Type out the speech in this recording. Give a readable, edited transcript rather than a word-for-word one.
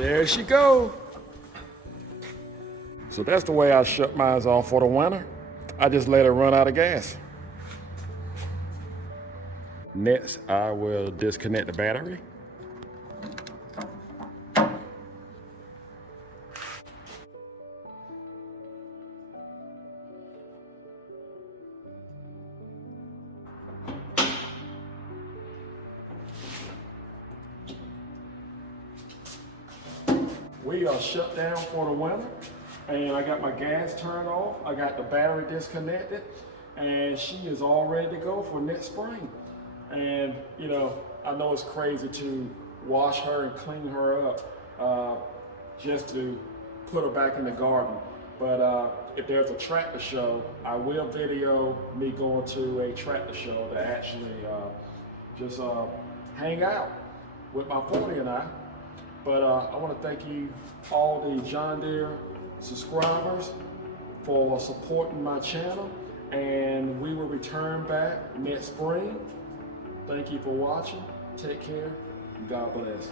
There she go. So that's the way I shut mine off for the winter. I just let it run out of gas. Next, I will disconnect the battery. We are shut down for the winter, and I got my gas turned off. I got the battery disconnected, and she is all ready to go for next spring. And you know, I know it's crazy to wash her and clean her up just to put her back in the garden. But if there's a tractor show, I will video me going to a tractor show to actually just hang out with my 40 and I. But I want to thank you, all the John Deere subscribers, for supporting my channel, and we will return back next spring. Thank you for watching. Take care, and God bless.